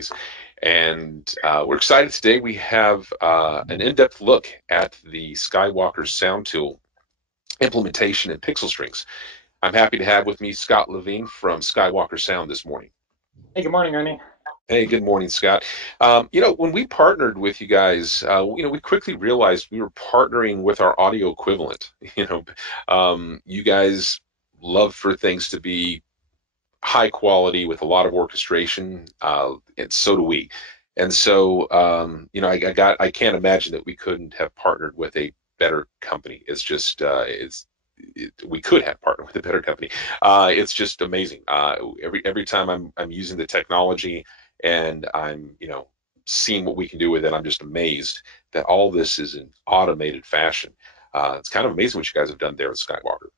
capabilities. And we're excited today. We have an in-depth look at the Skywalker sound tool implementation in Pixel Strings. I'm happy to have with me Scott Levine from Skywalker Sound this morning. Hey, good morning, Ernie. Hey, good morning, Scott. When we partnered with you guys, we quickly realized we were partnering with our audio equivalent. You guys love for things to be high quality with a lot of orchestration, and so do we. And so, I can't imagine that we couldn't have partnered with a better company. It's just, we could have partnered with a better company. It's just amazing. Every time I'm using the technology and I'm seeing what we can do with it, I'm just amazed that all this is in automated fashion. It's kind of amazing what you guys have done there at Skywalker.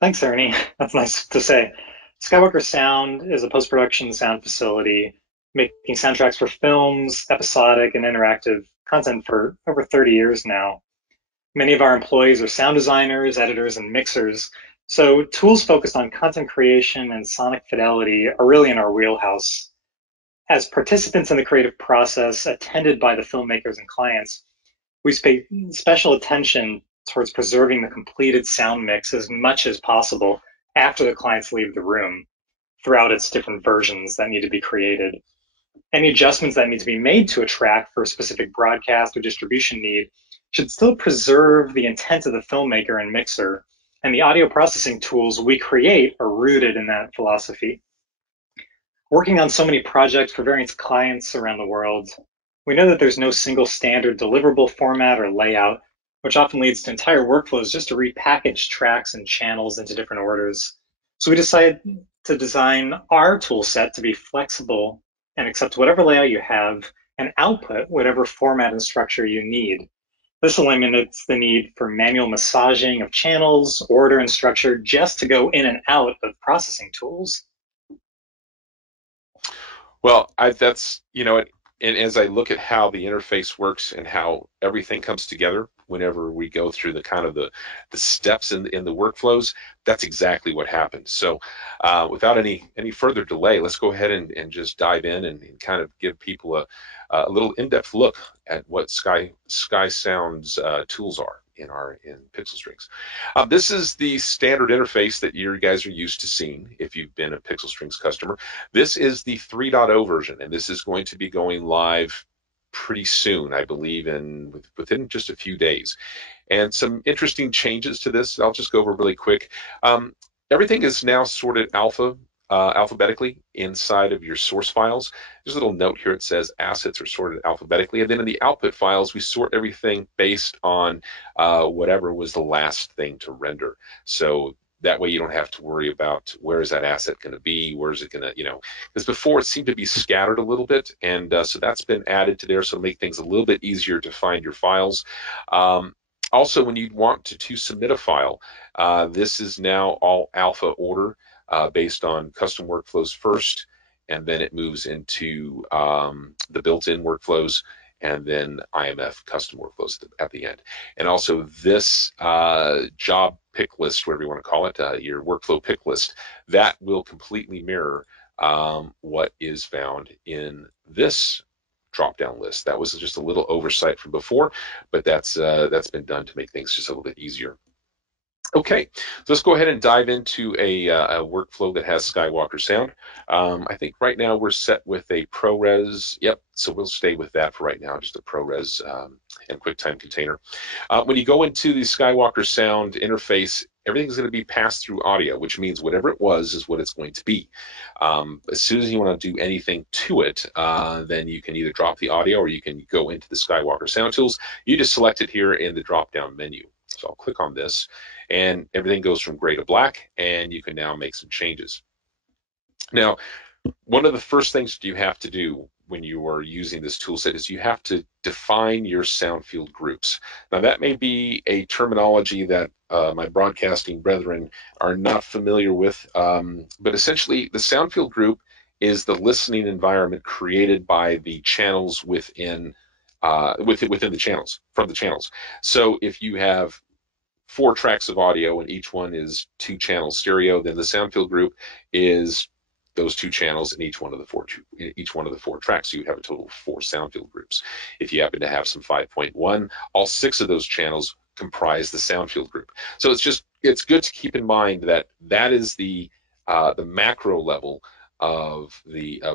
Thanks, Ernie. That's nice to say. Skywalker Sound is a post-production sound facility making soundtracks for films, episodic, and interactive content for over 30 years now. Many of our employees are sound designers, editors, and mixers, so tools focused on content creation and sonic fidelity are really in our wheelhouse. As participants in the creative process, attended by the filmmakers and clients, we pay special attention towards preserving the completed sound mix as much as possible after the clients leave the room throughout its different versions that need to be created. Any adjustments that need to be made to a track for a specific broadcast or distribution need should still preserve the intent of the filmmaker and mixer, and the audio processing tools we create are rooted in that philosophy. Working on so many projects for various clients around the world, we know that there's no single standard deliverable format or layout, which often leads to entire workflows just to repackage tracks and channels into different orders. So we decided to design our tool set to be flexible and accept whatever layout you have and output whatever format and structure you need. This eliminates the need for manual massaging of channels, order, and structure just to go in and out of processing tools. Well, and as I look at how the interface works and how everything comes together whenever we go through the kind of the steps in the workflows, that's exactly what happens. So without any further delay, let's go ahead and just dive in and kind of give people a little in-depth look at what Sky Sound's tools are in Pixel Strings. This is the standard interface that you guys are used to seeing if you've been a Pixel Strings customer. This is the 3.0 version, and this is going to be going live pretty soon, I believe, within just a few days. And some interesting changes to this, I'll just go over really quick. Everything is now sorted alphabetically inside of your source files. There's a little note here. It says assets are sorted alphabetically. And then in the output files, we sort everything based on whatever was the last thing to render. So that way you don't have to worry about where is that asset going to be, where is it going to, because before it seemed to be scattered a little bit. And so that's been added to there. So it'll make things a little bit easier to find your files. Also, when you want to submit a file, this is now all alpha order. Based on custom workflows first, and then it moves into the built-in workflows, and then IMF custom workflows at the end. And also this job pick list, whatever you want to call it, your workflow pick list, that will completely mirror what is found in this drop-down list. That was just a little oversight from before, but that's been done to make things just a little bit easier. Okay, so let's go ahead and dive into a workflow that has Skywalker Sound. I think right now we're set with a ProRes. Yep, so we'll stay with that for right now, just a ProRes and QuickTime container. When you go into the Skywalker Sound interface, everything's going to be passed through audio, which means whatever it was is what it's going to be. As soon as you want to do anything to it, then you can either drop the audio or you can go into the Skywalker Sound tools. You just select it here in the drop-down menu. So I'll click on this, and everything goes from gray to black, and you can now make some changes. Now, one of the first things that you have to do when you are using this tool set is you have to define your sound field groups. Now, that may be a terminology that my broadcasting brethren are not familiar with, but essentially the sound field group is the listening environment created by the channels within the channels, from the channels. So if you have 4 tracks of audio and each one is 2 channels stereo, then the sound field group is those two channels in each one of the four tracks. So you have a total of 4 sound field groups. If you happen to have some 5.1, all 6 of those channels comprise the sound field group. So it's good to keep in mind that is the macro level of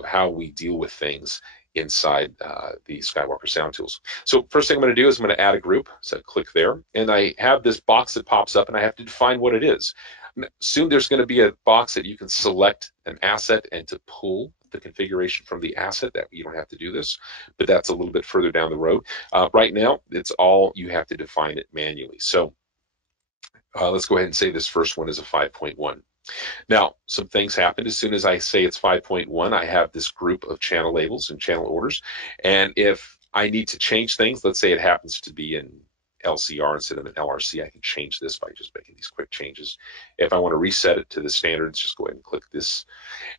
how we deal with things inside the Skywalker sound tools. So first thing I'm going to do is I'm going to add a group. So click there, and I have this box that pops up, and I have to define what it is. Soon there's going to be a box that you can select an asset and to pull the configuration from the asset. That you don't have to do this, but that's a little bit further down the road. Right now, it's all you have to define it manually. So let's go ahead and say this first one is a 5.1. Now, some things happen. As soon as I say it's 5.1, I have this group of channel labels and channel orders. And if I need to change things, let's say it happens to be in LCR instead of an LRC, I can change this by just making these quick changes. If I want to reset it to the standards, just go ahead and click this.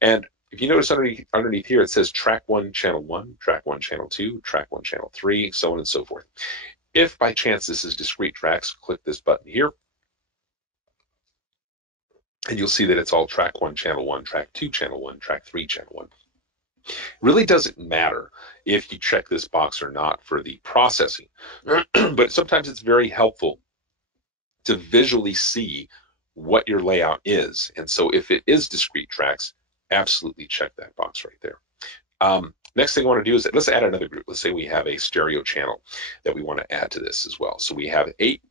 And if you notice underneath here, it says track 1, channel 1, track 1, channel 2, track 1, channel 3, so on and so forth. If by chance this is discrete tracks, click this button here. And you'll see that it's all track 1, channel 1, track 2, channel 1, track 3, channel 1. It really doesn't matter if you check this box or not for the processing, but sometimes it's very helpful to visually see what your layout is. And so if it is discrete tracks, absolutely check that box right there. Next thing I want to do is let's add another group. Let's say we have a stereo channel that we want to add to this as well. So we have eight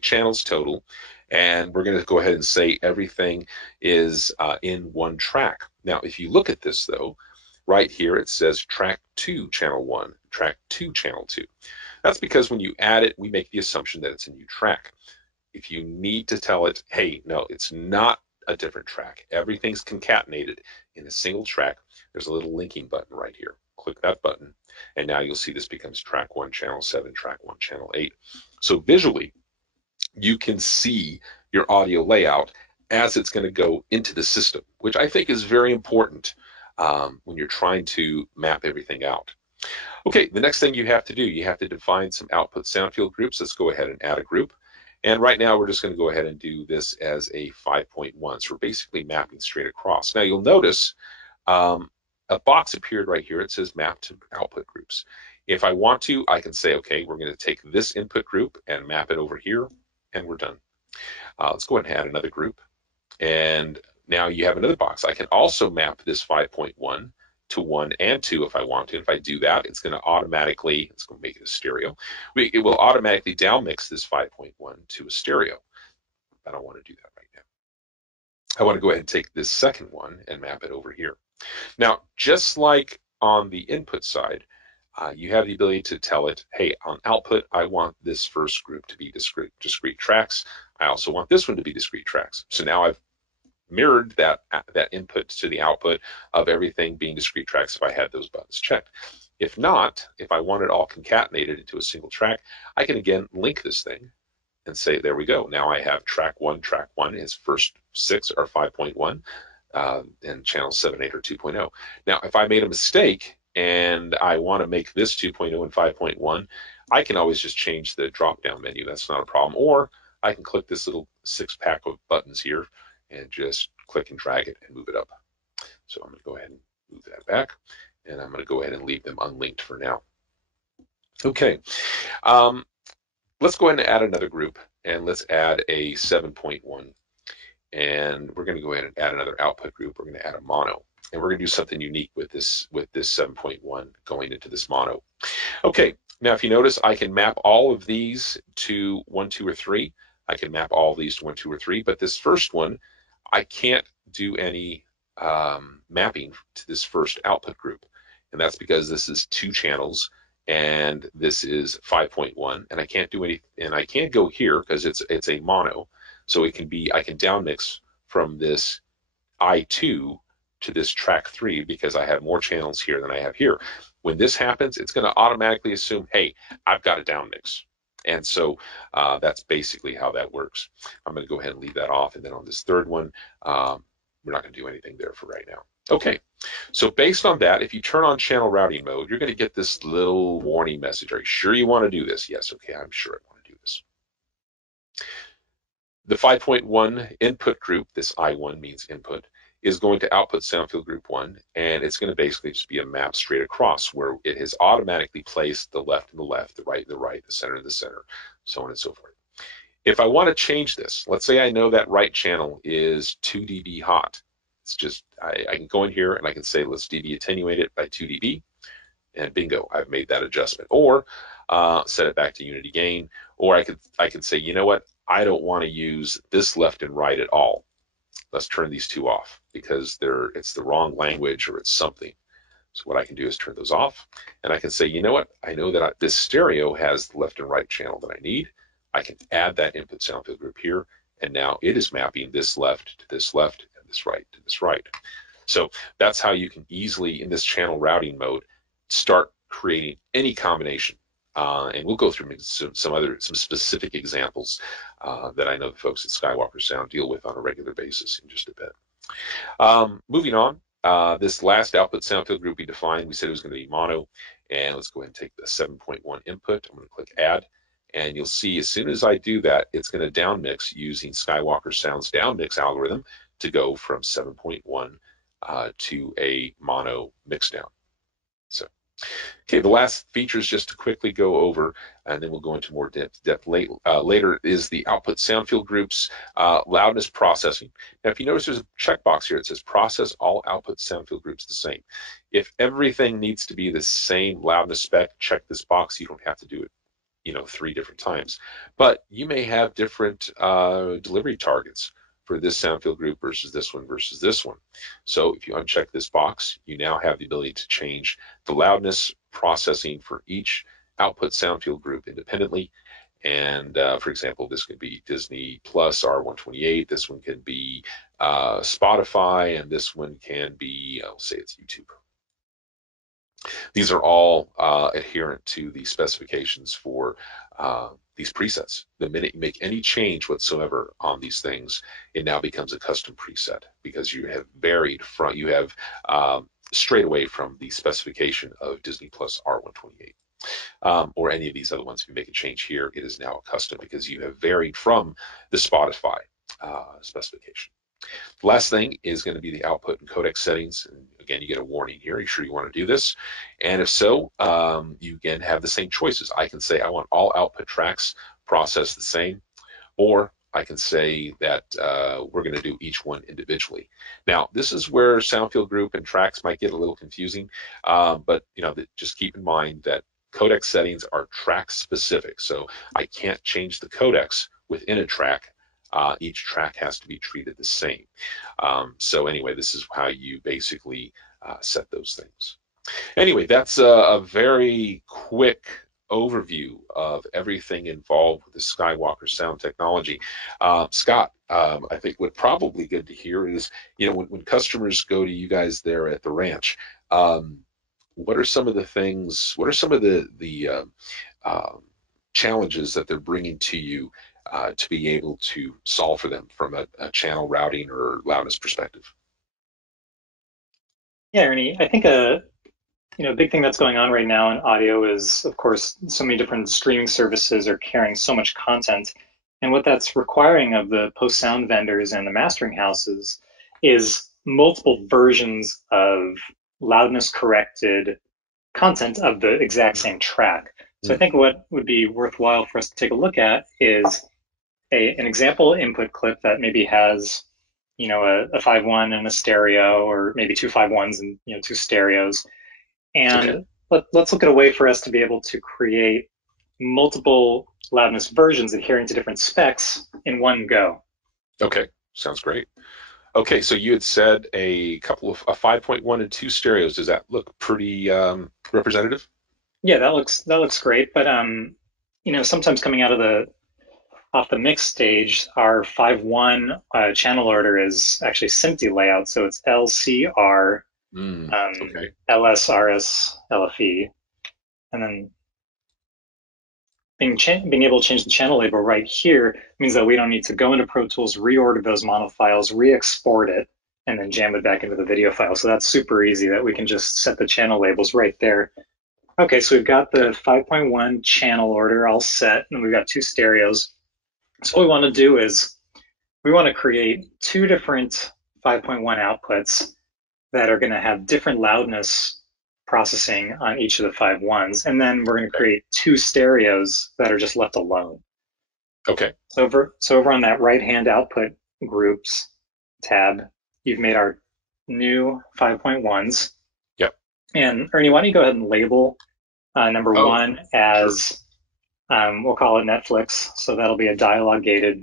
channels total, and we're going to go ahead and say everything is in one track. Now, if you look at this though, right here it says track 2, channel 1, track 2, channel 2. That's because when you add it, we make the assumption that it's a new track. If you need to tell it, hey, no, it's not a different track. Everything's concatenated in a single track. There's a little linking button right here. Click that button, and now you'll see this becomes track 1, channel 7, track 1, channel 8. So visually, you can see your audio layout as it's going to go into the system, which I think is very important when you're trying to map everything out. Okay, the next thing you have to do, you have to define some output sound field groups. Let's go ahead and add a group. And right now, we're just going to go ahead and do this as a 5.1. So we're basically mapping straight across. Now, you'll notice a box appeared right here. It says map to output groups. If I want to, I can say, okay, we're going to take this input group and map it over here, and we're done. Let's go ahead and add another group. And now you have another box. I can also map this 5.1 to 1 and 2 if I want to. If I do that, it's going to make it a stereo. It will automatically downmix this 5.1 to a stereo. I don't want to do that right now. I want to go ahead and take this second one and map it over here. Now, just like on the input side, you have the ability to tell it, hey, on output, I want this first group to be discrete tracks. I also want this one to be discrete tracks. So now I've mirrored that input to the output of everything being discrete tracks if I had those buttons checked. If not, if I want it all concatenated into a single track, I can again link this thing and say, there we go. Now I have track 1 is first 6 or 5.1, and channel 7, 8 or 2.0. Now, if I made a mistake and I want to make this 2.0 and 5.1, I can always just change the drop-down menu. That's not a problem. Or I can click this little 6-pack of buttons here and just click and drag it and move it up. So I'm going to go ahead and move that back, and I'm going to go ahead and leave them unlinked for now. Okay, let's go ahead and add another group, and let's add a 7.1. And we're going to go ahead and add another output group. We're going to add a mono, and we're going to do something unique with this 7.1 going into this mono. Okay, now if you notice, I can map all of these to 1, 2, or 3. I can map all of these to 1, 2, or 3, but this first one, I can't do any mapping to this first output group. And that's because this is 2 channels and this is 5.1, and I can't do any, and I can't go here because it's a mono. So I can downmix from this I2 to this track 3 because I have more channels here than I have here. When this happens, it's going to automatically assume, hey, I've got a downmix. And so that's basically how that works. I'm going to go ahead and leave that off. And then on this third one, we're not going to do anything there for right now. Okay, so based on that, if you turn on channel routing mode, you're going to get this little warning message. Are you sure you want to do this? Yes, okay, I'm sure I want to do this. The 5.1 input group, this I1 means input, is going to output sound field group 1, and it's going to basically just be a map straight across where it has automatically placed the left in the left, the right in the right, the center in the center, so on and so forth. If I want to change this, let's say I know that right channel is 2 dB hot. It's just, I can go in here and I can say, let's dB attenuate it by 2 dB, and bingo, I've made that adjustment. Or set it back to unity gain, or I could say, you know what, I don't want to use this left and right at all. Let's turn these two off because it's the wrong language or it's something. So what I can do is turn those off, and I can say, you know what, I know that this stereo has the left and right channel that I need. I can add that input sound field group here, and now it is mapping this left to this left and this right to this right. So that's how you can easily, in this channel routing mode, start creating any combination. And we'll go through some specific examples that I know the folks at Skywalker Sound deal with on a regular basis in just a bit. Moving on, this last output sound field group we defined, we said it was going to be mono, and let's go ahead and take the 7.1 input. I'm going to click add, and you'll see as soon as I do that, it's going to downmix using Skywalker Sound's downmix algorithm to go from 7.1 to a mono mix down. So, okay, the last features just to quickly go over, and then we'll go into more depth later, is the output sound field groups loudness processing. Now, if you notice, there's a checkbox here. It says process all output sound field groups the same. If everything needs to be the same loudness spec, check this box. You don't have to do it, 3 different times. But you may have different delivery targets for this sound field group versus this one versus this one. So if you uncheck this box, you now have the ability to change the loudness processing for each output sound field group independently. And for example, this could be Disney Plus R128. This one can be Spotify, and this one can be, I'll say it's YouTube. These are all adherent to the specifications for these presets. The minute you make any change whatsoever on these things, it now becomes a custom preset because you have strayed away from the specification of Disney Plus R128. Or any of these other ones. If you make a change here, it is now a custom because you have varied from the Spotify specification. The last thing is going to be the output and codec settings. And again, you get a warning here. Are you sure you want to do this? And if so, you again have the same choices. I can say I want all output tracks processed the same, or I can say that we're going to do each one individually. Now, this is where sound field group and tracks might get a little confusing, but just keep in mind that codec settings are track specific. So I can't change the codecs within a track. Each track has to be treated the same. So anyway, this is how you basically set those things. Anyway, that's a very quick overview of everything involved with the Skywalker sound technology. Scott, I think what probably good to hear is, when customers go to you guys there at the ranch, what are some of the things, what are some of the challenges that they're bringing to you to be able to solve for them from a channel routing or loudness perspective? Yeah, Ernie, I think a big thing that's going on right now in audio is, of course, so many different streaming services are carrying so much content. And what that's requiring of the post-sound vendors and the mastering houses is multiple versions of loudness corrected content of the exact same track. So I think what would be worthwhile for us to take a look at is an example input clip that maybe has, a 5.1 and a stereo, or maybe two 5.1s and, 2 stereos. And let's look at a way for us to be able to create multiple loudness versions adhering to different specs in one go. Okay, sounds great. Okay, so you had said a 5.1 and 2 stereos. Does that look pretty representative? Yeah, that looks great. But sometimes coming out of off the mix stage, our 5.1 channel order is actually SMPTE layout, so it's LCR, LSRS, LFE, and then being able to change the channel label right here means that we don't need to go into Pro Tools, reorder those mono files, re-export it, and then jam it back into the video file. So that's super easy that we can just set the channel labels right there. Okay, so we've got the 5.1 channel order all set, and we've got 2 stereos. So what we want to do is we want to create 2 different 5.1 outputs that are going to have different loudness processing on each of the 5.1s. And then we're going to create two stereos that are just left alone. Okay. So over on that right-hand output groups tab, you've made our new 5.1s. Yep. And Ernie, why don't you go ahead and label number one as, sure. We'll call it Netflix. So that'll be a dialogue gated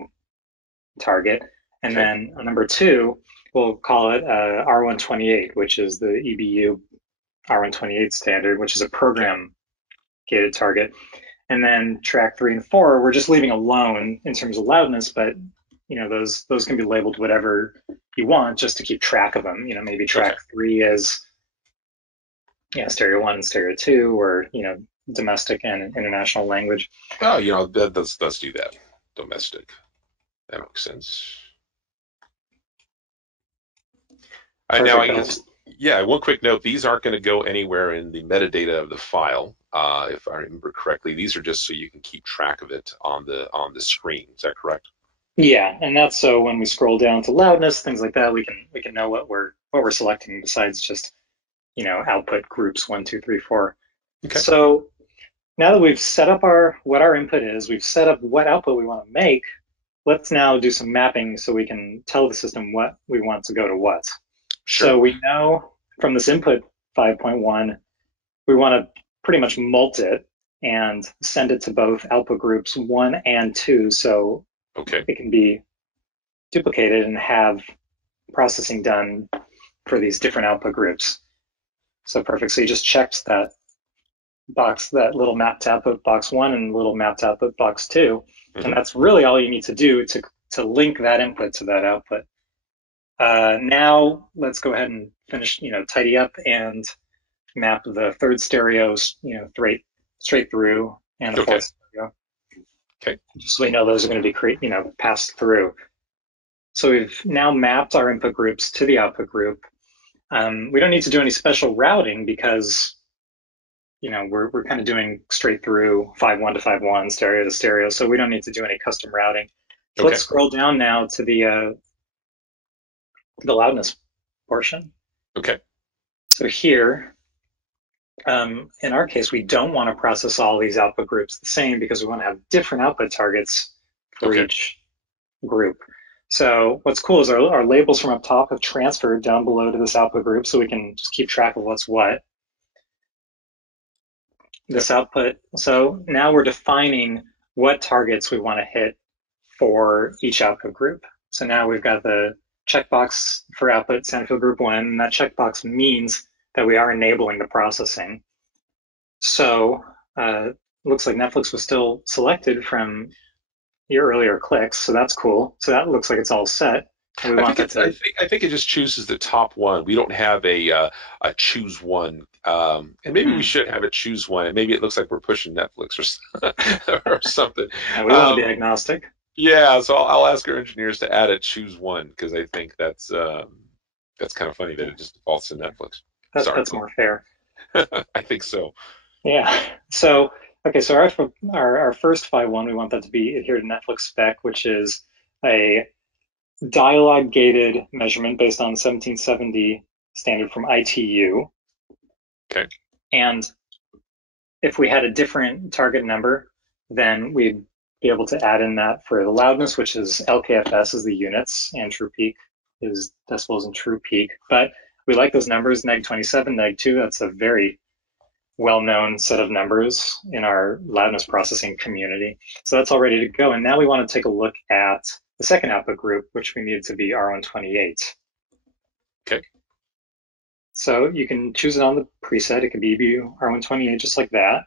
target. And then number two, we'll call it R128, which is the EBU R128 standard, which is a program gated target. And then track 3 and 4, we're just leaving alone in terms of loudness, but those can be labeled whatever you want just to keep track of them. Maybe track 3 is stereo 1 and stereo 2, or domestic and international language. Oh, let's do that. Domestic. That makes sense. Now I guess, one quick note. These aren't going to go anywhere in the metadata of the file. If I remember correctly, these are just so you can keep track of it on the screen. Is that correct? Yeah, and that's so when we scroll down to loudness, things like that, we can know what we're selecting besides just output groups 1, 2, 3, 4. Okay. So now that we've set up what our input is, we've set up what output we want to make. Let's now do some mapping so we can tell the system what we want to go to what. Sure. So we know from this input 5.1, we want to pretty much mult it and send it to both output groups 1 and 2, so it can be duplicated and have processing done for these different output groups. So perfect. So you just checked that box, that little map to output box 1 and little map to output box 2. Mm-hmm. And that's really all you need to do to link that input to that output. Now let's go ahead and finish, tidy up and map the third stereo, straight through, and the fourth stereo. Okay. Just so we know those are going to be passed through. So we've now mapped our input groups to the output group. We don't need to do any special routing because we're kind of doing straight through 5.1 to 5.1, stereo to stereo, so we don't need to do any custom routing. So let's scroll down now to the loudness portion. Okay. So here, in our case, we don't want to process all these output groups the same because we want to have different output targets for each group. So what's cool is our labels from up top have transferred down below to this output group, so we can just keep track of what's what. This output. So now we're defining what targets we want to hit for each output group. So now we've got the checkbox for output Cinnafilm group 1, and that checkbox means that we are enabling the processing. So looks like Netflix was still selected from your earlier clicks, so that's cool. So that looks like it's all set. I think it just chooses the top one. We don't have a choose one, and maybe we should have it choose one. And maybe it looks like we're pushing Netflix or something. We want to be agnostic. Yeah, so I'll ask our engineers to add a choose one because I think that's kind of funny that it just defaults to Netflix. That's more fair. I think so. Yeah. So our first 5.1, we want that to be adhered to Netflix spec, which is a dialogue gated measurement based on 1770 standard from ITU. Okay. And if we had a different target number, then we'd be able to add in that for the loudness, which is LKFS is the units, and true peak is decibels and true peak. But we like those numbers, neg 27, neg 2. That's a very well-known set of numbers in our loudness processing community. So that's all ready to go. And now we want to take a look at the second output group, which we need to be R128. Okay. So you can choose it on the preset. It could be EBU R128, just like that.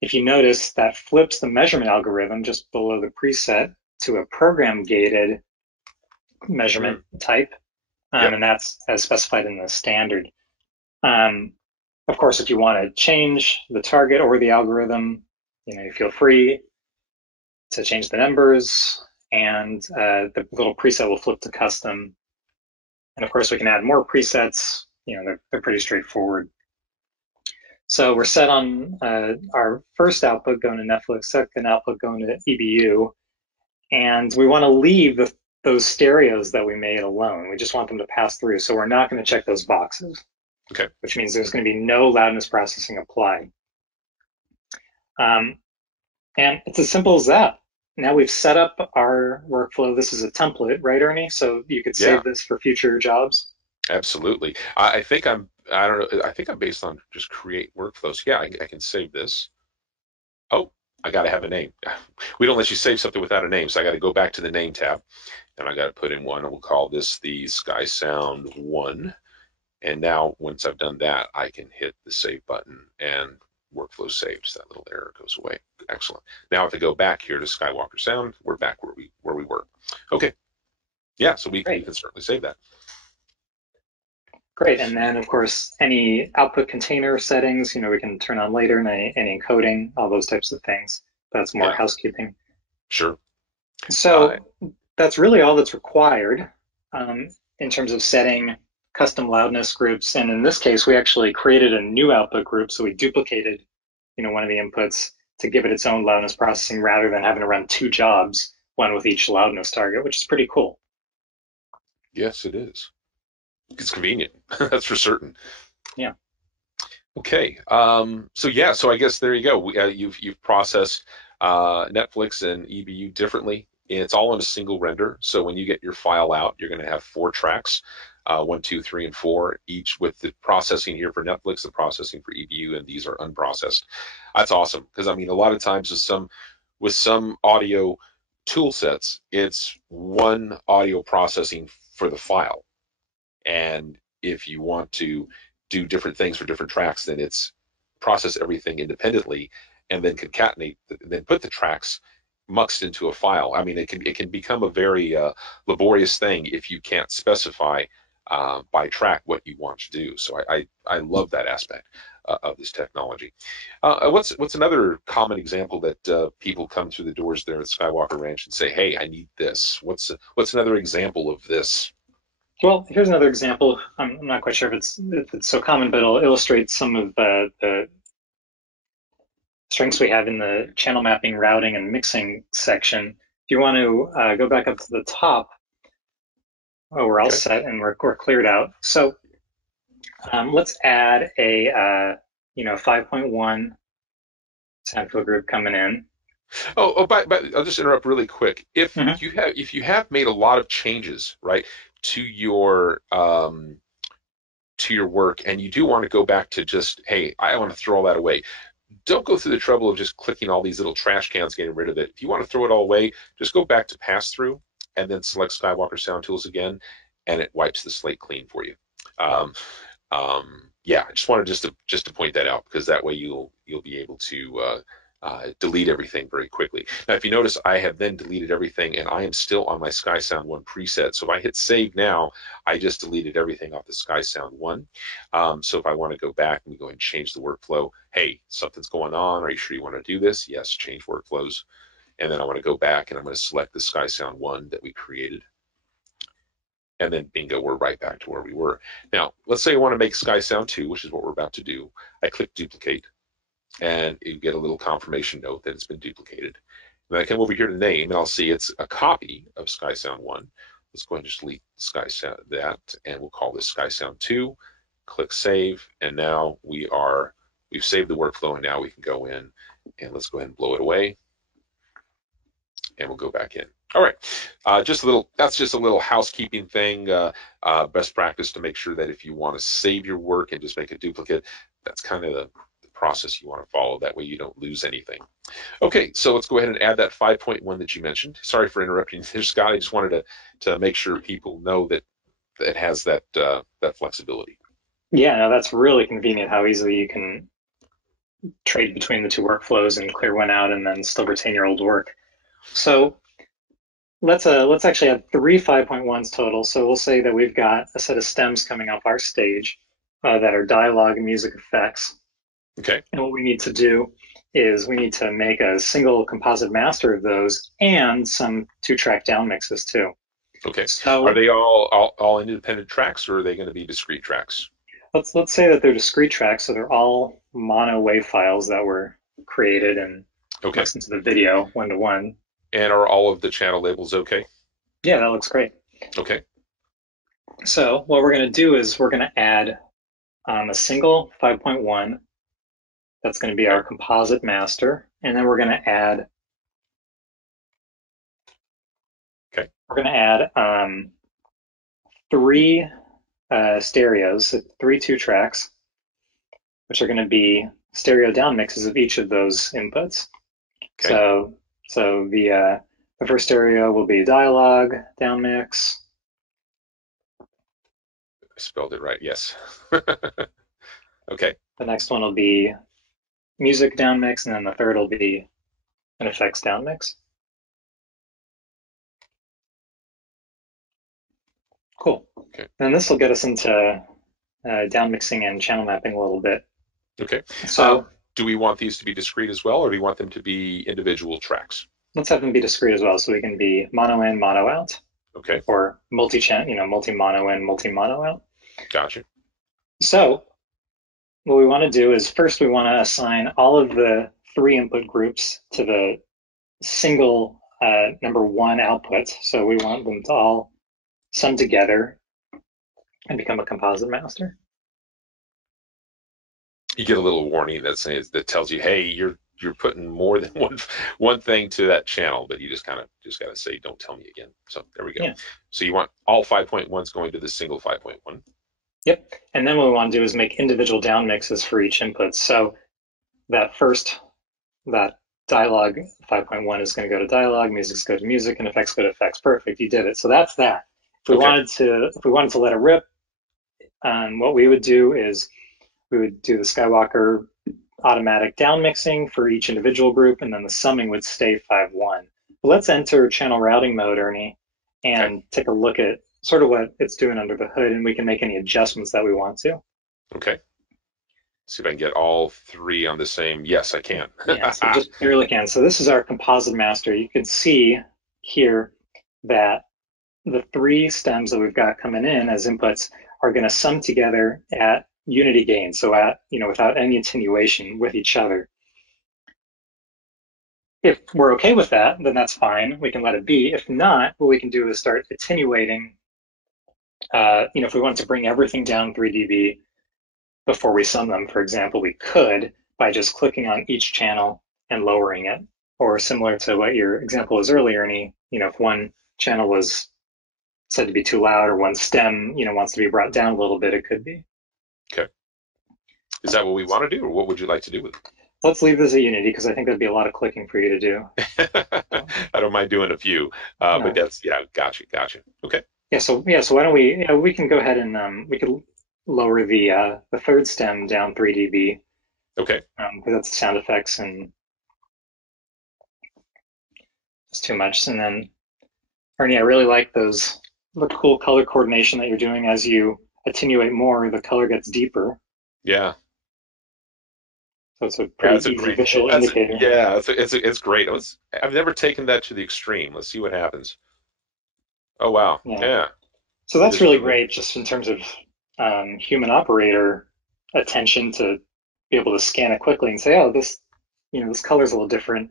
If you notice, that flips the measurement algorithm just below the preset to a program-gated measurement type, and that's as specified in the standard. Of course, if you want to change the target or the algorithm, you feel free to change the numbers, and the little preset will flip to custom. And of course, we can add more presets. They're pretty straightforward. So we're set on our first output going to Netflix, second output going to EBU, and we want to leave those stereos that we made alone. We just want them to pass through. So we're not going to check those boxes, Okay. which means there's going to be no loudness processing applied. Um, and it's as simple as that. Now we've set up our workflow. This is a template, right, Ernie? So you could Yeah, save this for future jobs. absolutely. I think I don't know. I think I'm based on just create workflows. Yeah, I can save this. Oh, I got to have a name. We don't let you save something without a name, so I got to go back to the name tab, and I got to put in one, and we'll call this the Sky Sound 1. And now, once I've done that, I can hit the save button and workflow saved. So that little error goes away. Excellent. Now, if I go back here to Skywalker Sound, we're back where we were. Okay. Yeah, so we Great. can certainly save that. Great. And then, of course, any output container settings, we can turn on later, and any encoding, all those types of things. That's more Yeah, housekeeping. sure. Uh, So that's really all that's required um, in terms of setting custom loudness groups. And in this case, we actually created a new output group. So we duplicated, one of the inputs to give it its own loudness processing rather than having to run two jobs, one with each loudness target, which is pretty cool. yes, it is. It's convenient. That's for certain. Yeah. Okay. So yeah. So I guess there you go. You've processed Netflix and EBU differently. It's all in a single render. So when you get your file out, you're going to have 4 tracks, 1, 2, 3, and 4, each with the processing here for Netflix, the processing for EBU, and these are unprocessed. That's awesome because I mean a lot of times with some audio tool sets, it's one audio processing for the file. And if you want to do different things for different tracks, then it's process everything independently and then concatenate, then put the tracks muxed into a file. I mean, it can become a very laborious thing if you can't specify by track what you want to do. So I love that aspect of this technology. What's another common example that people come through the doors there at Skywalker Ranch and say, "Hey, I need this." What's another example of this? Well, here's another example. I'm not quite sure if it's so common, but it'll illustrate some of the strengths we have in the channel mapping, routing, and mixing section. If you want to go back up to the top, we're all Okay. set and we're cleared out. So let's add a 5.1 sample group coming in. But I'll just interrupt really quick. Mm-hmm. If you have made a lot of changes, right, to your work, and you do want to go back to just, hey, I want to throw all that away. Don't go through the trouble of just clicking all these little trash cans, getting rid of it. If you want to throw it all away, just go back to pass through and then select Skywalker Sound Tools again, and it wipes the slate clean for you. Um, yeah, I just wanted just to point that out because that way you'll be able to delete everything very quickly. Now, if you notice, I have then deleted everything, and I am still on my SkySound 1 preset. So if I hit save now, I just deleted everything off the SkySound 1. So if I want to go back and go and change the workflow, hey, something's going on. Are you sure you want to do this? Yes, change workflows. And then I want to go back and I'm going to select the SkySound 1 that we created. And then bingo, we're right back to where we were. Now, let's say I want to make SkySound 2, which is what we're about to do. I click duplicate, and you get a little confirmation note that it's been duplicated. And I come over here to name, and I'll see it's a copy of SkySound 1. Let's go ahead and just delete SkySound that, and we'll call this SkySound 2. Click save, and now we've saved the workflow, and now we can go in, and let's go ahead and blow it away, and we'll go back in. All right, that's just a little housekeeping thing, best practice to make sure that if you want to save your work and just make a duplicate, that's kind of the process you want to follow. That way you don't lose anything. Okay, so let's go ahead and add that 5.1 that you mentioned. Sorry for interrupting there, Scott. I just wanted to make sure people know that it has that flexibility. Yeah, no, that's really convenient how easily you can trade between the two workflows and clear one out and then still retain your old work. So let's actually add three 5.1s total. So we'll say that we've got a set of stems coming off our stage that are dialogue and music effects. Okay. And what we need to do is we need to make a single composite master of those and some 2-track down mixes too. Okay. So are they all independent tracks, or are they going to be discrete tracks? let's say that they're discrete tracks, so they're all mono wave files that were created and Okay. mixed into the video 1-to-1. And are all of the channel labels okay? Yeah, that looks great. Okay. So what we're going to do is we're going to add a single 5.1. That's going to be our Okay. composite master. And then Okay. we're going to add three stereos, three 2 tracks, which are going to be stereo down mixes of each of those inputs. Okay. So the first stereo will be dialogue down mix. I spelled it right. Yes. Okay. The next one will be music down mix, and then the third will be an effects down mix. Cool. Okay. Then this will get us into down mixing and channel mapping a little bit. Okay. So Do we want these to be discrete as well, or do we want them to be individual tracks? let's have them be discrete as well, so we can be mono in, mono out, Okay. or multi-channel, multi mono in, multi mono out. Gotcha. So what we want to do is first we want to assign all of the 3 input groups to the single number 1 output. So we want them to all sum together and become a composite master. You get a little warning that tells you, hey, you're putting more than one thing to that channel, but you just kind of just got to say, don't tell me again. So there we go. Yeah. So you want all 5.1s going to the single 5.1. Yep. And then what we want to do is make individual down mixes for each input. So that dialogue 5.1 is going to go to dialogue, music's go to music, and effects go to effects. Perfect. You did it. So that's that. Okay. If we wanted to let it rip, what we would do is we would do the Skywalker automatic down mixing for each individual group, and then the summing would stay 5.1. But let's enter channel routing mode, Ernie, Okay. and take a look at sort of what it's doing under the hood, and we can make any adjustments that we want to. Okay. See if I can get all 3 on the same. Yes, I can. Yeah, so just barely can. So this is our composite master. You can see here that the 3 stems that we've got coming in as inputs are going to sum together at unity gain, so at without any attenuation with each other. If we're okay with that, then that's fine. We can let it be. If not, what we can do is start attenuating. If we want to bring everything down 3 dB before we sum them, for example, we could by just clicking on each channel and lowering it. Or similar to what your example was earlier, Ernie, if one channel was said to be too loud or one stem, wants to be brought down a little bit, it could be. Okay. Is that what we want to do, or what would you like to do with Let's leave this at Unity because I think that'd be a lot of clicking for you to do. it? I don't mind doing a few, but yeah, gotcha. Okay. So why don't we can go ahead and we could lower the third stem down 3 dB Okay. because that's sound effects and it's too much. And then Ernie, I really like the cool color coordination that you're doing. As you attenuate more, the color gets deeper. Yeah. So it's a Yeah, pretty easy visual indicator. it's great. I've never taken that to the extreme. Let's see what happens. Oh wow. Yeah. Yeah. So It that's is really really great just in terms of human operator attention to be able to scan it quickly and say, oh, this color's a little different.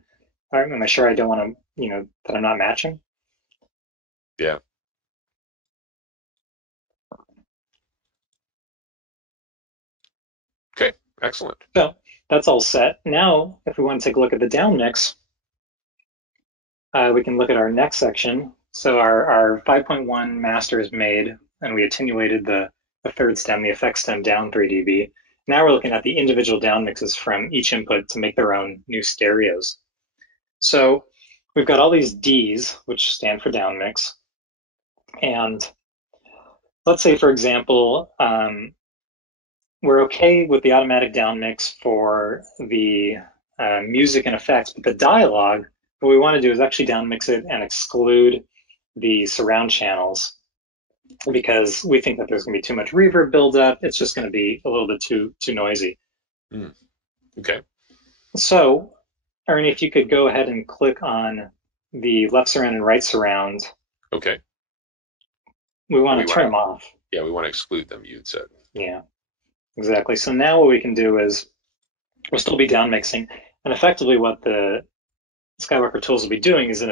Am I sure I don't want to, that I'm not matching? yeah. Okay. Excellent. So that's all set. Now, if we want to take a look at the down mix, we can look at our next section. So our 5.1 master is made, and we attenuated the third stem, the effects stem, down 3 dB. Now we're looking at the individual down mixes from each input to make their own new stereos. So we've got all these Ds, which stand for down mix. And let's say, for example, we're okay with the automatic down mix for the music and effects, but the dialogue, what we want to do is actually down mix it and exclude the surround channels because we think that there's going to be too much reverb buildup. It's just going to be a little bit too noisy. Mm. Okay. So, Ernie, if you could go ahead and click on the left surround and right surround, Okay. we want to turn them off. Yeah, we want to exclude them, you'd said. Yeah, exactly. So now what we can do is we'll still be down mixing, and effectively what the Skywalker tools will be doing is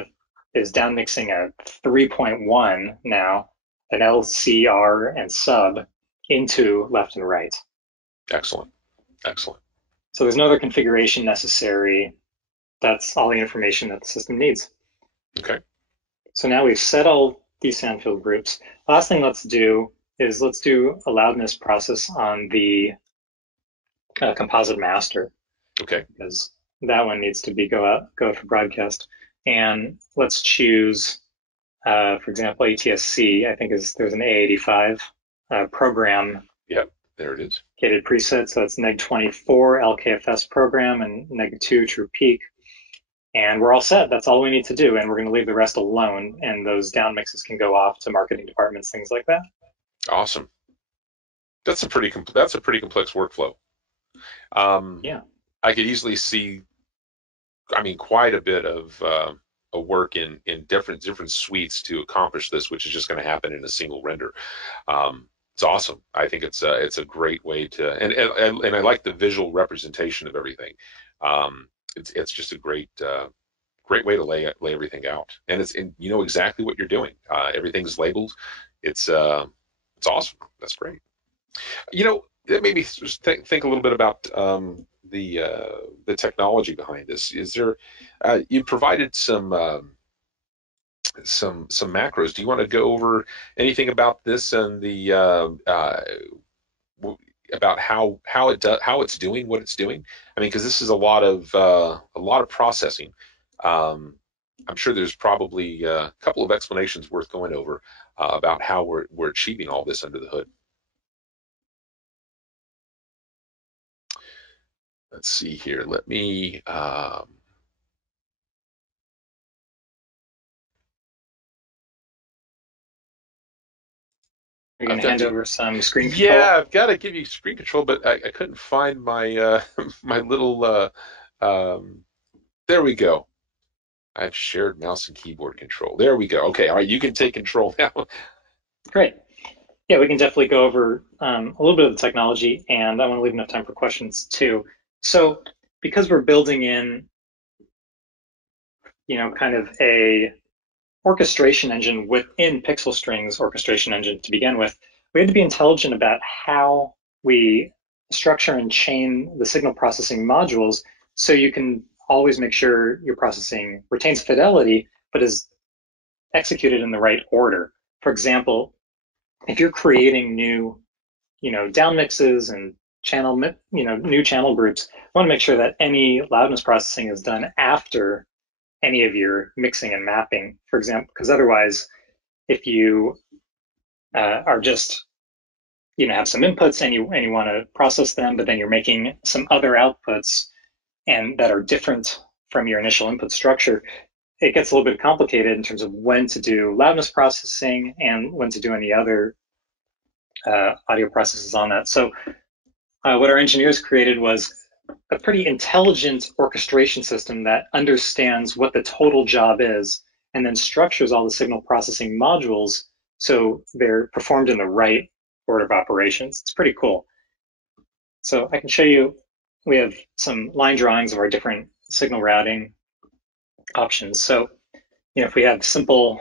is down mixing a 3.1 now, an LCR and sub into left and right. Excellent. Excellent. So there's no other configuration necessary. That's all the information that the system needs. Okay. So now we've set all these sound field groups. Last thing let's do is let's do a loudness process on the composite master, Okay. because that one needs to be go for broadcast. And let's choose, for example, ATSC. I think there's an A85 program. Yep. There it is. Gated preset. So it's neg24 LKFS program and neg2 true peak. And we're all set. That's all we need to do. And we're going to leave the rest alone. And those down mixes can go off to marketing departments, things like that. Awesome. That's a pretty complex workflow. Yeah. I could easily see, I mean, quite a bit of work in different suites to accomplish this, which is just going to happen in a single render. It's awesome. I think it's a great way to, and I like the visual representation of everything. It's just a great way to lay everything out, and you know exactly what you're doing. Everything's labeled. It's awesome. That's great. You know, it made me think a little bit about the technology behind this. Is there you provided some macros? Do you want to go over anything about this and the about how it's doing what it's doing? I mean, because this is a lot of processing. I'm sure there's probably a couple of explanations worth going over about how we're achieving all this under the hood. Let's see here. Let me. You're going to hand over some screen control? Yeah, I've got to give you screen control, but I couldn't find my my little. There we go. I've shared mouse and keyboard control. There we go. Okay, all right, you can take control now. Great. Yeah, we can definitely go over a little bit of the technology, and I want to leave enough time for questions too. So because we're building in, kind of a orchestration engine within Pixel String's orchestration engine to begin with, we had to be intelligent about how we structure and chain the signal processing modules so you can always make sure your processing retains fidelity, but is executed in the right order. For example, if you're creating new, down mixes and new channel groups, you want to make sure that any loudness processing is done after any of your mixing and mapping, for example, because otherwise, if you are just, have some inputs and you want to process them, but then you're making some other outputs and that are different from your initial input structure, it gets a little bit complicated in terms of when to do loudness processing and when to do any other audio processes on that. So what our engineers created was a pretty intelligent orchestration system that understands what the total job is and then structures all the signal processing modules so they're performed in the right order of operations. It's pretty cool. So I can show you, we have some line drawings of our different signal routing options. So, if we have simple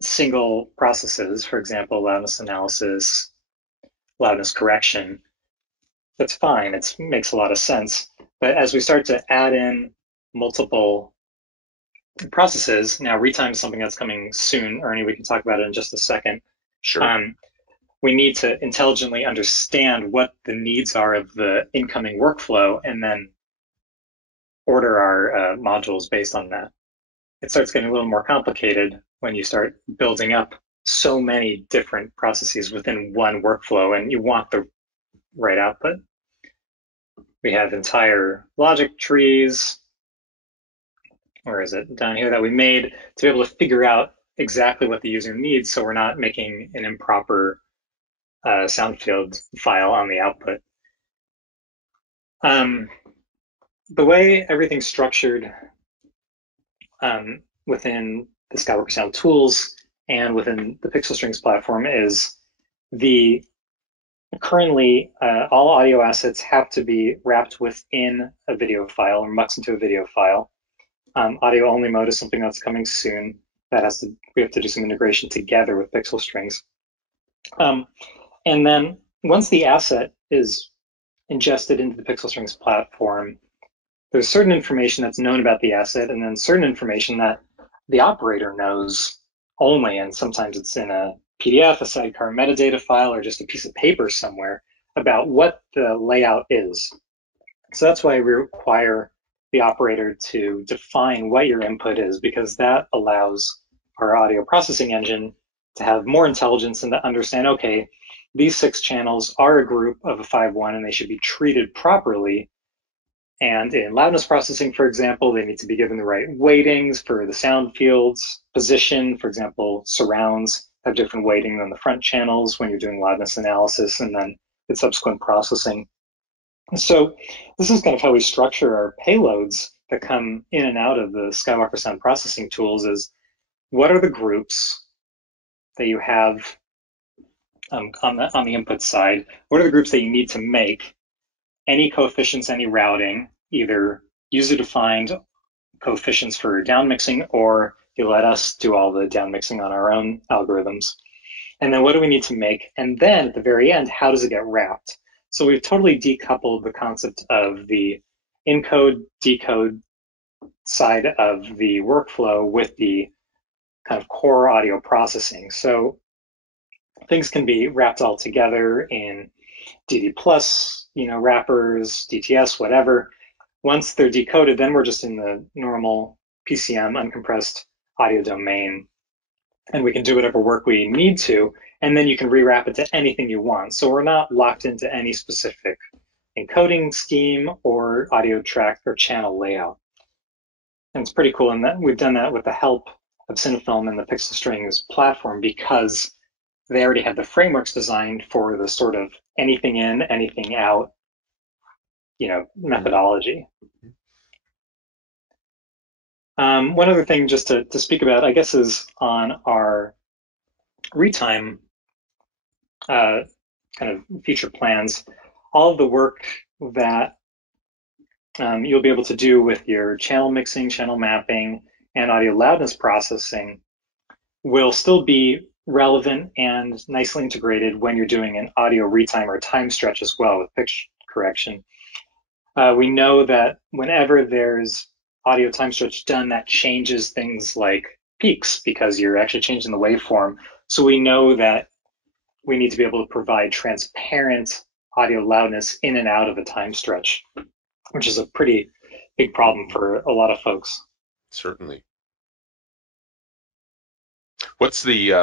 single processes, for example, loudness analysis, loudness correction, that's fine. It makes a lot of sense. But as we start to add in multiple processes, now retime is something that's coming soon, Ernie, we can talk about it in just a second. Sure. We need to intelligently understand what the needs are of the incoming workflow and then order our modules based on that. It starts getting a little more complicated when you start building up so many different processes within one workflow and you want the right output. We have entire logic trees, where is it, down here, that we made to be able to figure out exactly what the user needs so we're not making an improper sound field file on the output. The way everything's structured within the Skywalker Sound tools and within the Pixel Strings platform is currently all audio assets have to be wrapped within a video file or muxed into a video file. Audio only mode is something that's coming soon. We have to do some integration together with pixel strings. Um, and then once the asset is ingested into the pixel strings platform, there's certain information that's known about the asset, and then certain information that the operator knows only. And sometimes it's in a PDF, a sidecar metadata file, or just a piece of paper somewhere about what the layout is. So that's why we require the operator to define what your input is, because that allows our audio processing engine to have more intelligence and to understand, okay, these 6 channels are a group of a 5-1 and they should be treated properly. And in loudness processing, for example, they need to be given the right weightings for the sound fields, position. For example, surrounds have different weighting than the front channels when you're doing loudness analysis and then the subsequent processing. So this is kind of how we structure our payloads that come in and out of the Skywalker sound processing tools is what are the groups that you have on the input side? What are the groups that you need to make? Any coefficients, any routing, either user-defined coefficients for down mixing, or you let us do all the down mixing on our own algorithms. And then what do we need to make? And then at the very end, how does it get wrapped? So we've totally decoupled the concept of the encode, decode side of the workflow with the kind of core audio processing. So things can be wrapped all together in DD plus, wrappers, DTS, whatever. Once they're decoded, then we're just in the normal PCM uncompressed audio domain, and we can do whatever work we need to, and then you can rewrap it to anything you want. So we're not locked into any specific encoding scheme or audio track or channel layout. And it's pretty cool in that we've done that with the help of Cinnafilm and the Pixel Strings platform, because they already had the frameworks designed for the sort of anything in, anything out, methodology. One other thing just to speak about, I guess, is on our retime kind of future plans. All of the work that you'll be able to do with your channel mixing, channel mapping, and audio loudness processing will still be relevant and nicely integrated when you're doing an audio retime or time stretch as well with pitch correction. We know that whenever there's audio time stretch done, that changes things like peaks because you're actually changing the waveform. So we know that we need to be able to provide transparent audio loudness in and out of a time stretch, which is a pretty big problem for a lot of folks. Certainly. What's the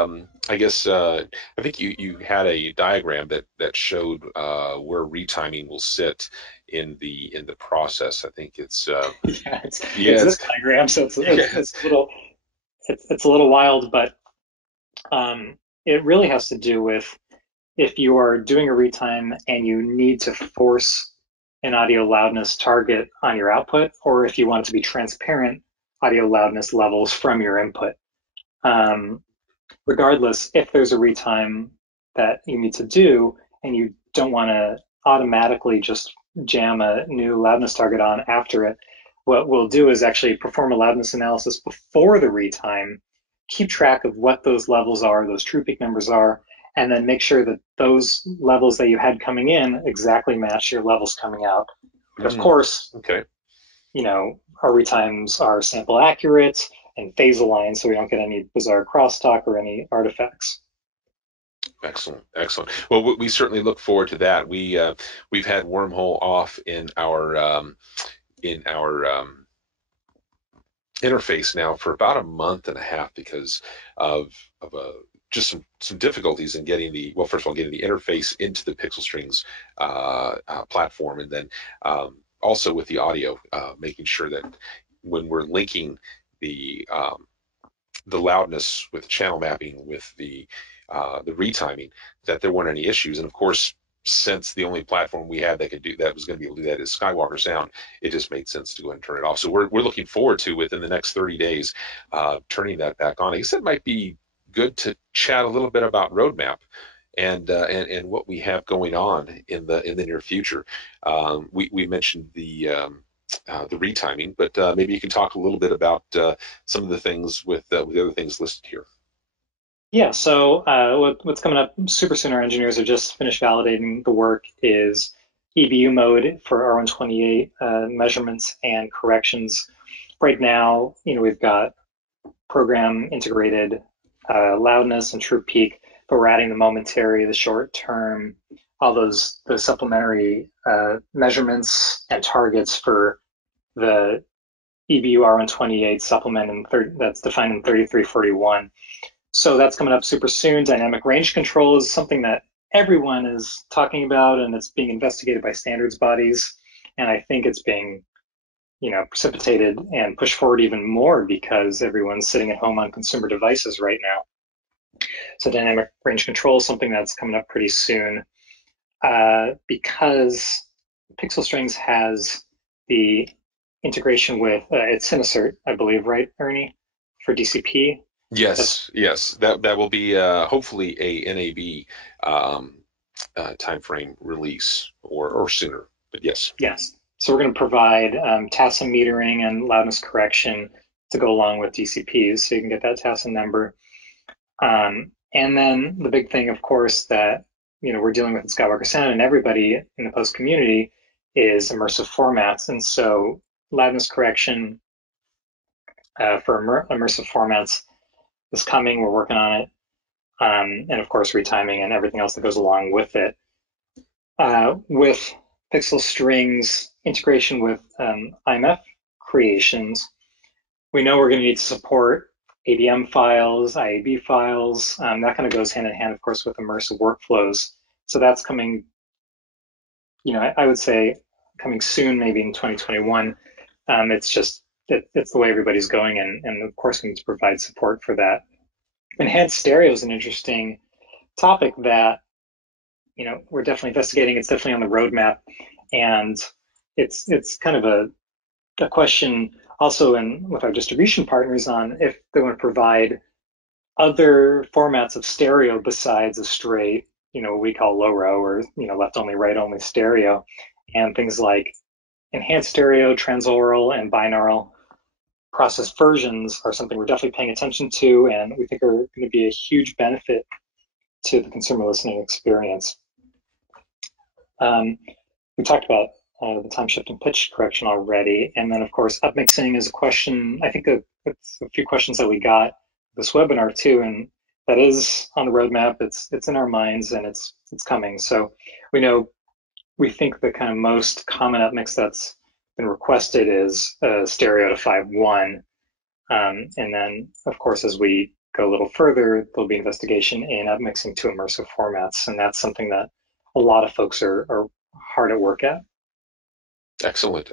I think you had a diagram that showed where retiming will sit in the process. I think it's it's this diagram, so it's a little wild, but it really has to do with if you are doing a retime and you need to force an audio loudness target on your output, or if you want it to be transparent audio loudness levels from your input. Regardless, if there's a retime that you need to do and you don't want to automatically just jam a new loudness target on after it, what we'll do is actually perform a loudness analysis before the retime, keep track of what those levels are, those true peak numbers are, and then make sure that those levels that you had coming in exactly match your levels coming out. But of course, okay. Our retimes are sample accurate and phase aligned, so we don't get any bizarre crosstalk or any artifacts. Excellent. Well, we certainly look forward to that. We've had Wormhole off in our interface now for about a month and a half because of just some difficulties in getting first of all, getting the interface into the Pixel Strings platform, and then also with the audio, making sure that when we're linking the loudness with channel mapping with the retiming, that there weren't any issues. And of course, since the only platform we had that was going to be able to do that is Skywalker Sound, it just made sense to go ahead and turn it off. So we're looking forward to, within the next 30 days, turning that back on. I guess it might be good to chat a little bit about roadmap and what we have going on in the near future. We mentioned the the retiming, but maybe you can talk a little bit about some of the things with the other things listed here. Yeah, so what's coming up super soon, our engineers are just finished validating the work, is EBU mode for R128 measurements and corrections. Right now, we've got program integrated loudness and true peak, but we're adding the momentary, the short term, all the supplementary measurements and targets for the EBU R128 supplement that's defined in 3341. So that's coming up super soon. Dynamic range control is something that everyone is talking about, and it's being investigated by standards bodies. And I think it's being, precipitated and pushed forward even more because everyone's sitting at home on consumer devices right now. So dynamic range control is something that's coming up pretty soon, because Pixel Strings has the integration with it's Cinasert, I believe, right, Ernie, for DCP. That's Yes, that will be hopefully a NAB timeframe release or sooner. But yes. Yes. So we're going to provide TASM metering and loudness correction to go along with DCPs, so you can get that TASM number. And then the big thing, of course, that we're dealing with in Skywalker Sound and everybody in the post community is immersive formats. And so loudness correction for immersive formats is coming. We're working on it. And of course, retiming and everything else that goes along with it. With Pixel Strings integration with IMF creations, we know we're going to need to support ADM files, IAB files. That kind of goes hand in hand, of course, with immersive workflows. So that's coming, I would say coming soon, maybe in 2021. It's just, it's the way everybody's going. And of course, we need to provide support for that. Enhanced stereo is an interesting topic that, we're definitely investigating. It's definitely on the roadmap. And it's kind of a question also with our distribution partners on if they want to provide other formats of stereo besides a straight, what we call low row or, left only, right only stereo, and things like enhanced stereo, transaural, and binaural processed versions are something we're definitely paying attention to, and we think are going to be a huge benefit to the consumer listening experience. We talked about the time shift and pitch correction already. And then, of course, upmixing is a question. I think it's a few questions that we got this webinar too, and that is on the roadmap. It's in our minds, and it's coming. So we think the kind of most common upmix that's been requested is stereo to 5.1. And then, of course, as we go a little further, there'll be investigation in upmixing to immersive formats, and that's something that a lot of folks are hard at work at. Excellent.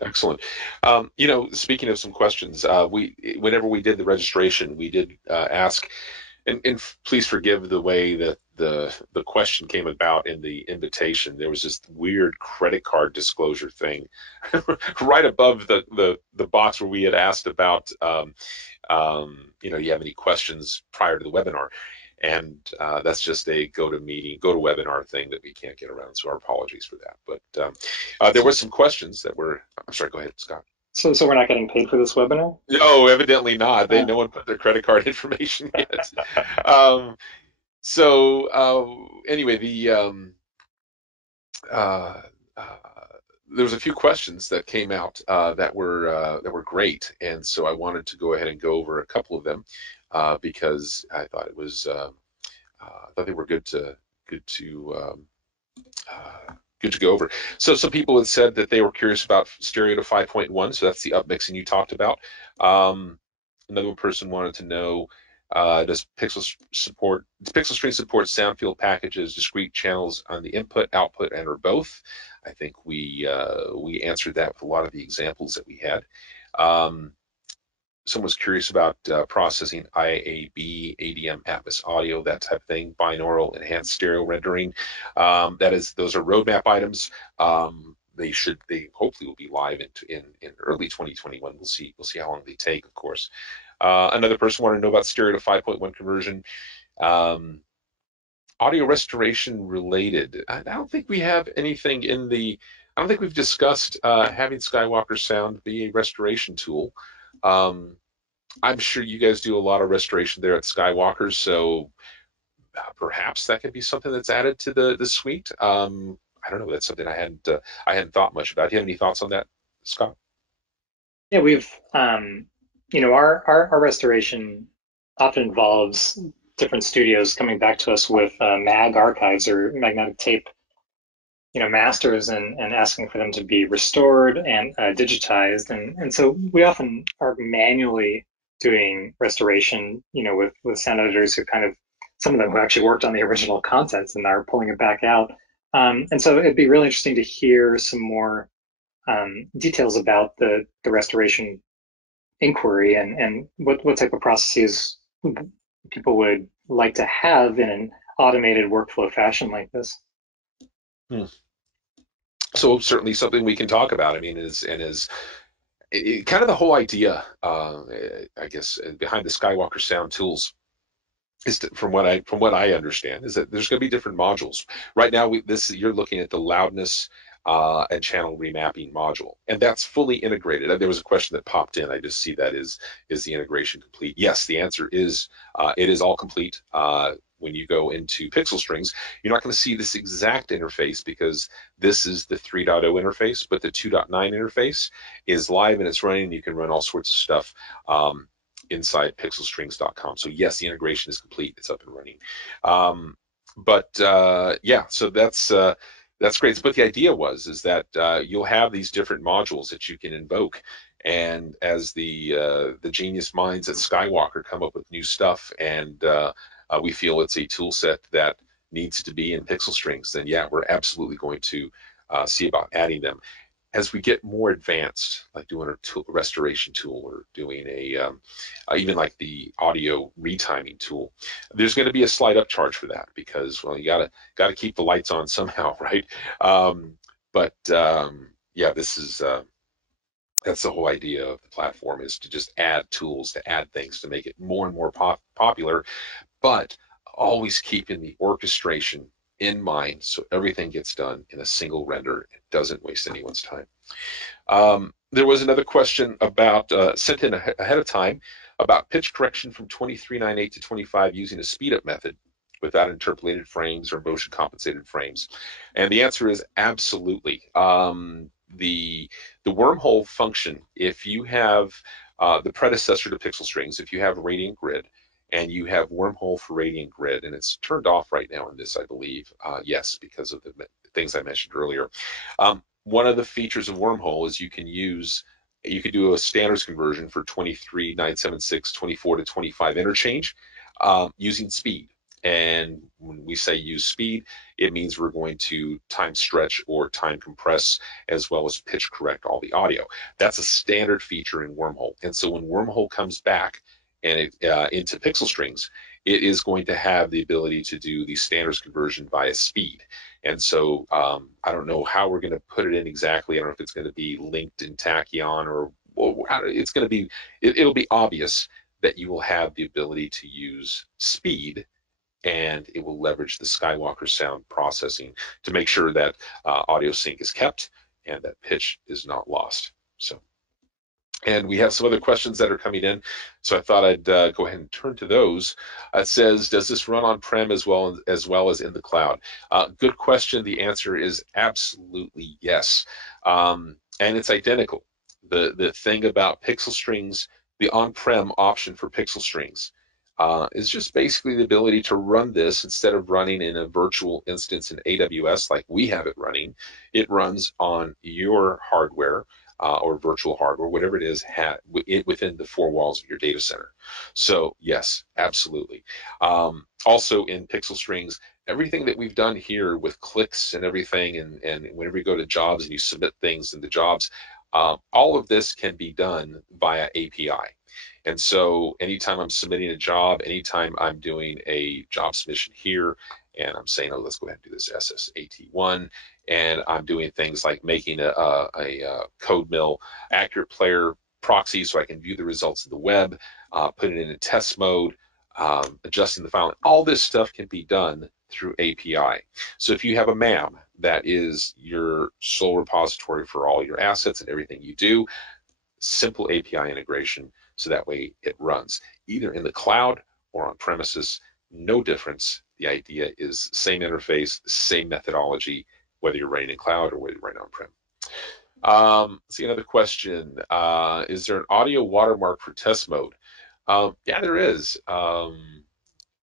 Speaking of some questions, whenever we did the registration, we did ask, and please forgive the way that the question came about in the invitation. There was this weird credit card disclosure thing right above the box where we had asked about, you have any questions prior to the webinar. And that's just a go to webinar thing that we can't get around. So our apologies for that. But there were some questions that were, I'm sorry, go ahead, Scott. So we're not getting paid for this webinar? No, evidently not. No one put their credit card information yet. Anyway, there was a few questions that came out that were great, and so I wanted to go ahead and go over a couple of them because I thought they were good to go over. So some people had said that they were curious about stereo to 5.1, so that's the upmixing you talked about. Another person wanted to know, does Pixel String support sound field packages, discrete channels on the input, output, and or both? I think we answered that with a lot of the examples that we had. Someone was curious about processing IAB, ADM, Atmos audio, that type of thing, binaural, enhanced stereo rendering. Those are roadmap items. They hopefully will be live in early 2021. We'll see how long they take, of course. Another person wanted to know about stereo to 5.1 conversion. Audio restoration related. I don't think we have anything in the I don't think we've discussed having Skywalker Sound be a restoration tool. Um, I'm sure you guys do a lot of restoration there at Skywalker, so perhaps that could be something that's added to the suite. I don't know. That's something I hadn't thought much about. Do you have any thoughts on that, Scott? Yeah, we've our restoration often involves different studios coming back to us with mag archives or magnetic tape, masters, and asking for them to be restored and digitized, and so we often are manually doing restoration, with sound editors who kind of, some of them who actually worked on the original content and are pulling it back out. And so it'd be really interesting to hear some more details about the restoration inquiry, and what type of processes people would like to have in an automated workflow fashion like this. Hmm. So certainly something we can talk about. I mean, is kind of the whole idea, I guess, behind the Skywalker Sound tools is to, from what I understand, is that there's going to be different modules. Right now, you're looking at the loudness and channel remapping module, and that's fully integrated. There was a question that popped in. I just see that is the integration complete? Yes, the answer is it is all complete. When you go into Pixel Strings, you're not going to see this exact interface because this is the 3.0 interface, but the 2.9 interface is live and it's running. You can run all sorts of stuff inside pixelstrings.com. So yes, the integration is complete. It's up and running. Yeah, so that's great. But the idea is that you'll have these different modules that you can invoke, and as the genius minds at Skywalker come up with new stuff, and we feel it's a tool set that needs to be in Pixel Strings, then yeah, we're absolutely going to see about adding them. As we get more advanced, like doing a restoration tool or doing even like the audio retiming tool, there's going to be a slight upcharge for that because, well, you gotta keep the lights on somehow, right? Yeah, this is that's the whole idea of the platform, is to just add tools, to add things, to make it more and more popular, but always keeping the orchestration in mind so everything gets done in a single render. It doesn't waste anyone's time. There was another question about sent in ahead of time about pitch correction from 2398 to 25 using a speed up method without interpolated frames or motion compensated frames. And the answer is absolutely. The wormhole function, if you have the predecessor to Pixel Strings, if you have Radiant Grid, and you have Wormhole for Radiant Grid, and it's turned off right now in this, I believe. Yes, because of the things I mentioned earlier. One of the features of Wormhole is you can do a standards conversion for 23.976, 24 to 25 interchange using speed. And when we say use speed, it means we're going to time stretch or time compress as well as pitch correct all the audio. That's a standard feature in Wormhole. And so when Wormhole comes back and into Pixel Strings, it is going to have the ability to do the standards conversion via speed. And so I don't know how we're going to put it in exactly. I don't know if it's going to be linked in Tachyon or it's going to be, it'll be obvious that you will have the ability to use speed, and it will leverage the Skywalker sound processing to make sure that audio sync is kept and that pitch is not lost. So, and we have some other questions that are coming in, so I thought I'd go ahead and turn to those. It says, does this run on-prem as well as in the cloud? Good question. The answer is absolutely yes, and it's identical. The thing about Pixel Strings, the on-prem option for Pixel Strings, is just basically the ability to run this instead of running in a virtual instance in AWS like we have it running. It runs on your hardware or virtual hardware, whatever it is, within the four walls of your data center. So yes, absolutely. Also in Pixel Strings, everything that we've done here with clicks and everything, and whenever you go to jobs and you submit things in the jobs, all of this can be done via API. And so anytime I'm submitting a job, anytime I'm doing a job submission here, and I'm saying, oh, let's go ahead and do this SSAT1, and I'm doing things like making a code mill accurate player proxy so I can view the results of the web, put it in a test mode, adjusting the file. All this stuff can be done through API. So if you have a MAM that is your sole repository for all your assets and everything you do. Simple API integration, so that way it runs either in the cloud or on premises. No difference. The idea is same interface, same methodology, whether you're running in cloud or whether you're running on-prem. Let's see, another question. Is there an audio watermark for test mode? Yeah, there is.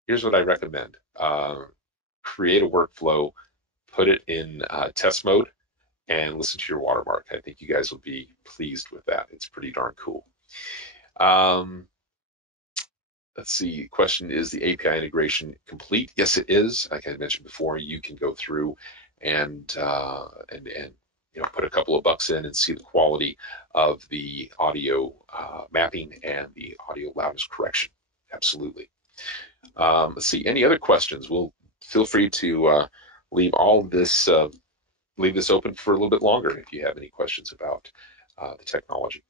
Here's what I recommend. Create a workflow, put it in test mode, and listen to your watermark. I think you guys will be pleased with that. It's pretty darn cool. Let's see, question, is the API integration complete? Yes, it is. Like I mentioned before, you can go through and put a couple of bucks in and see the quality of the audio mapping and the audio loudness correction. Absolutely. Let's see, any other questions? We'll feel free to leave all this leave this open for a little bit longer if you have any questions about the technology.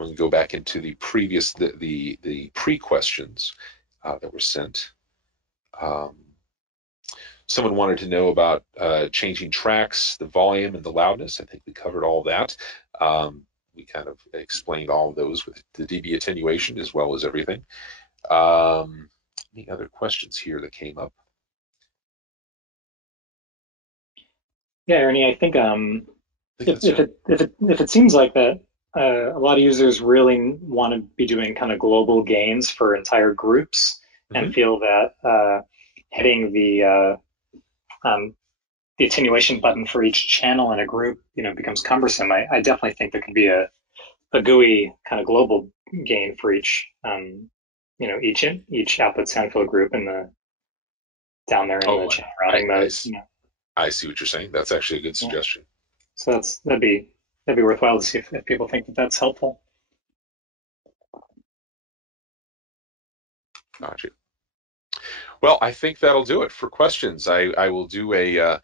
I'm going to go back into the previous the pre-questions that were sent. Someone wanted to know about changing tracks, the volume, and the loudness. I think we covered all that. We kind of explained all of those with the dB attenuation as well as everything. Any other questions here that came up? Yeah, Ernie, I think if it seems like that a lot of users really want to be doing kind of global gains for entire groups and feel that hitting the attenuation button for each channel in a group, becomes cumbersome. I definitely think there could be a GUI kind of global gain for each output sound field group down there in the channel routing mode. I see what you're saying. That's actually a good suggestion. So that'd be worthwhile to see if people think that that's helpful. Gotcha. Well, I think that'll do it for questions. I will do a